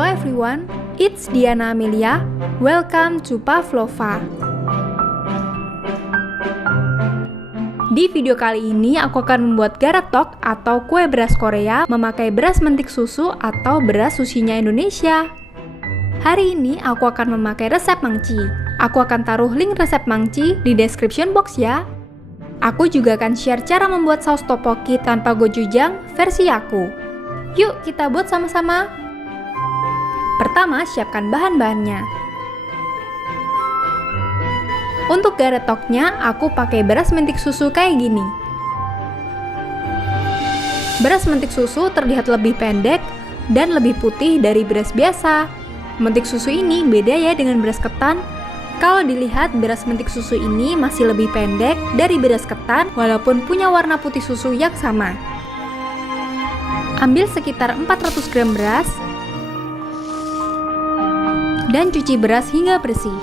Hello everyone, it's Diana Amelia. Welcome to Pavlova. Di video kali ini aku akan membuat garetok atau kue beras Korea memakai beras mentik susu atau beras susinya Indonesia. Hari ini aku akan memakai resep mangci. Aku akan taruh link resep mangci di description box ya. Aku juga akan share cara membuat saus tteokbokki tanpa gochujang versi aku. Yuk kita buat sama-sama. Pertama, siapkan bahan-bahannya. Untuk garetoknya, aku pakai beras mentik susu kayak gini. Beras mentik susu terlihat lebih pendek dan lebih putih dari beras biasa. Mentik susu ini beda ya dengan beras ketan. Kalau dilihat, beras mentik susu ini masih lebih pendek dari beras ketan walaupun punya warna putih susu yang sama. Ambil sekitar 400 gram beras dan cuci beras hingga bersih.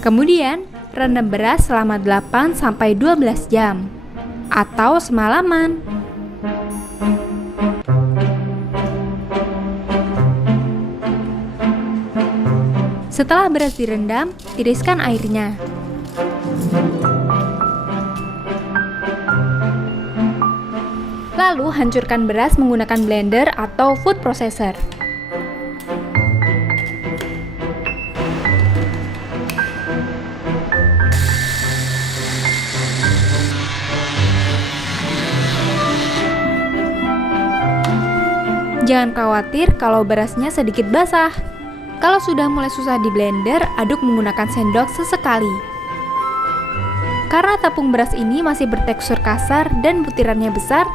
Kemudian, rendam beras selama 8-12 jam atau semalaman. Setelah beras direndam, tiriskan airnya. Lalu hancurkan beras menggunakan blender atau food processor. Jangan khawatir kalau berasnya sedikit basah. Kalau sudah mulai susah di blender, aduk menggunakan sendok sesekali. Karena tepung beras ini masih bertekstur kasar dan butirannya besar,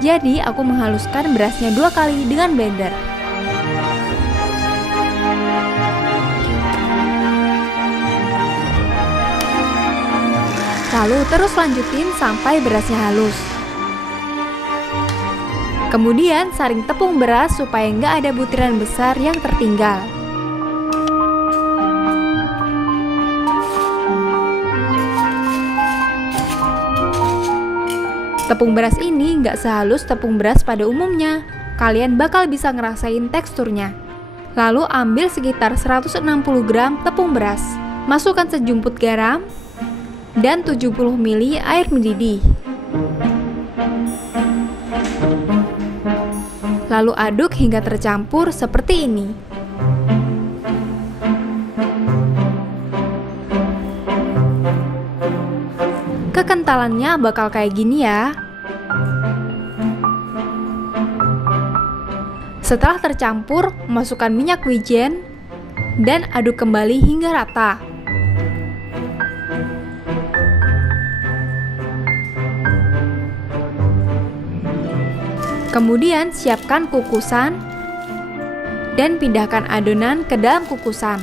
jadi aku menghaluskan berasnya 2 kali dengan blender. Lalu terus lanjutin sampai berasnya halus. Kemudian saring tepung beras supaya nggak ada butiran besar yang tertinggal. Tepung beras ini nggak sehalus tepung beras pada umumnya. Kalian bakal bisa ngerasain teksturnya. Lalu ambil sekitar 160 gram tepung beras. Masukkan sejumput garam dan 70 ml air mendidih. Lalu aduk hingga tercampur seperti ini. Kekentalannya bakal kayak gini ya. Setelah tercampur, masukkan minyak wijen dan aduk kembali hingga rata. Kemudian siapkan kukusan dan pindahkan adonan ke dalam kukusan.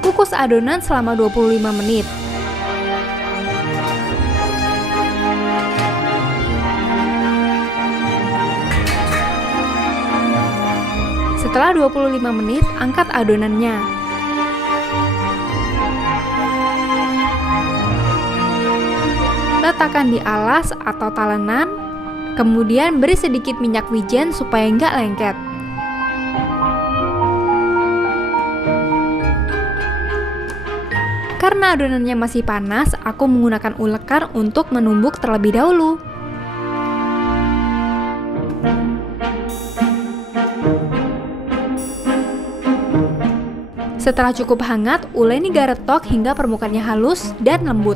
Kukus adonan selama 25 menit. Setelah 25 menit, angkat adonannya. Letakkan di alas atau talenan, kemudian beri sedikit minyak wijen supaya nggak lengket. Karena adonannya masih panas, aku menggunakan ulekar untuk menumbuk terlebih dahulu. Setelah cukup hangat, uleni garetok hingga permukaannya halus dan lembut.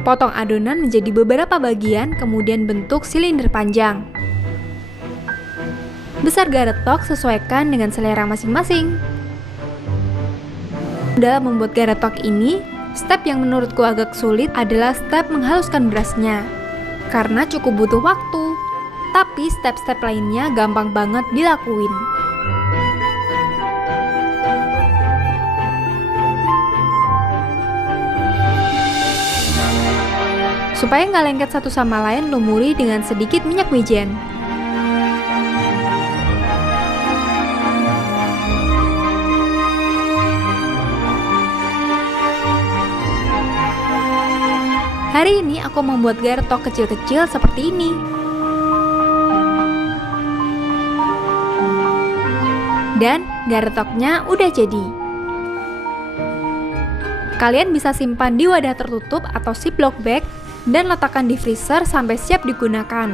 Potong adonan menjadi beberapa bagian, kemudian bentuk silinder panjang. Besar garetok sesuaikan dengan selera masing-masing. Dalam membuat garetok ini, Step yang menurutku agak sulit adalah step menghaluskan berasnya, karena cukup butuh waktu. Tapi step-step lainnya gampang banget dilakuin. Supaya nggak lengket satu sama lain, lumuri dengan sedikit minyak wijen. Hari ini aku membuat garetok kecil-kecil seperti ini. Dan garetoknya udah jadi. Kalian bisa simpan di wadah tertutup atau ziplock bag dan letakkan di freezer sampai siap digunakan.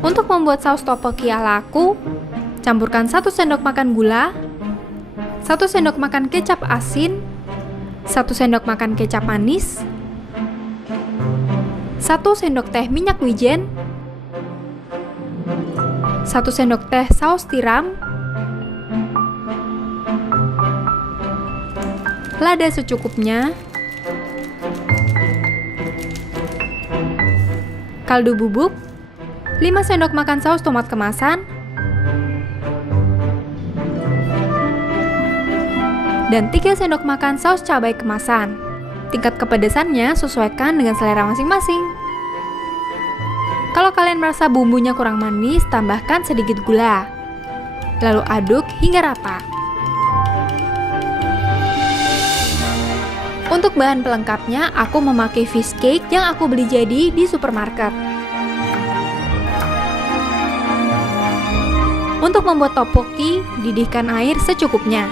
Untuk membuat saus tteokbokki ala aku, campurkan 1 sendok makan gula, 1 sendok makan kecap asin, 1 sendok makan kecap manis, 1 sendok teh minyak wijen, 1 sendok teh saus tiram, lada secukupnya, kaldu bubuk, 5 sendok makan saus tomat kemasan, dan 3 sendok makan saus cabai kemasan. Tingkat kepedasannya sesuaikan dengan selera masing-masing. Kalau kalian merasa bumbunya kurang manis, tambahkan sedikit gula. Lalu aduk hingga rata. Untuk bahan pelengkapnya, aku memakai fish cake yang aku beli jadi di supermarket. Untuk membuat tteokbokki, didihkan air secukupnya.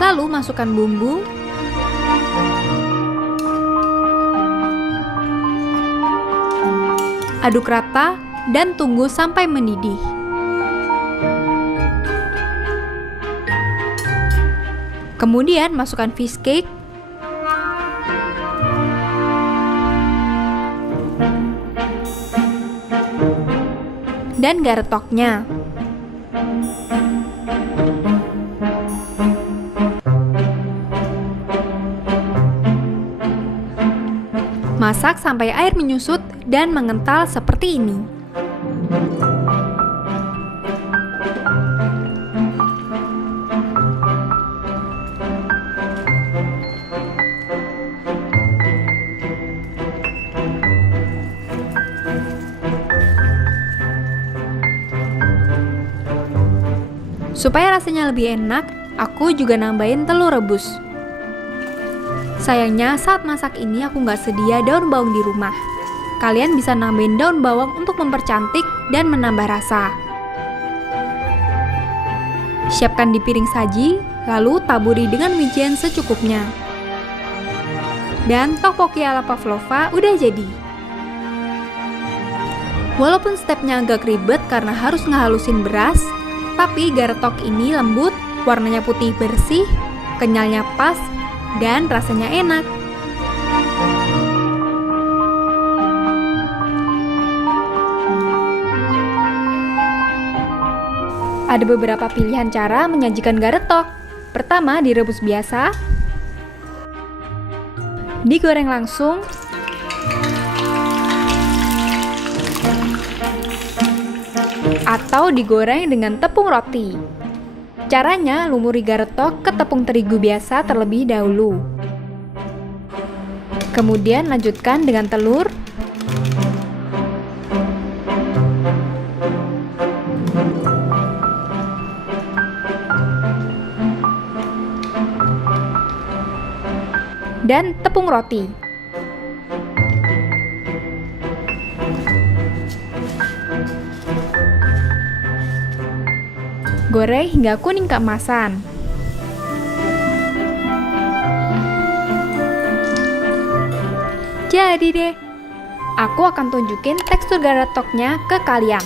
Lalu masukkan bumbu, aduk rata, dan tunggu sampai mendidih. Kemudian masukkan fish cake, dan garetoknya. Masak sampai air menyusut dan mengental seperti ini. Supaya rasanya lebih enak, aku juga nambahin telur rebus. Sayangnya saat masak ini aku nggak sedia daun bawang di rumah. Kalian bisa nambahin daun bawang untuk mempercantik dan menambah rasa. Siapkan di piring saji, lalu taburi dengan wijen secukupnya. Dan tteokbokki ala pavlova udah jadi. Walaupun stepnya agak ribet karena harus ngehalusin beras, tapi garetok ini lembut, warnanya putih bersih, kenyalnya pas, dan rasanya enak. Ada beberapa pilihan cara menyajikan garetok. Pertama, direbus biasa, digoreng langsung, atau digoreng dengan tepung roti. Caranya, lumuri garetok ke tepung terigu biasa terlebih dahulu. Kemudian lanjutkan dengan telur, dan tepung roti. Goreng hingga kuning keemasan. Jadi deh, aku akan tunjukin tekstur garetoknya ke kalian.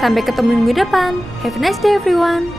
Sampai ketemu minggu depan. Have a nice day everyone.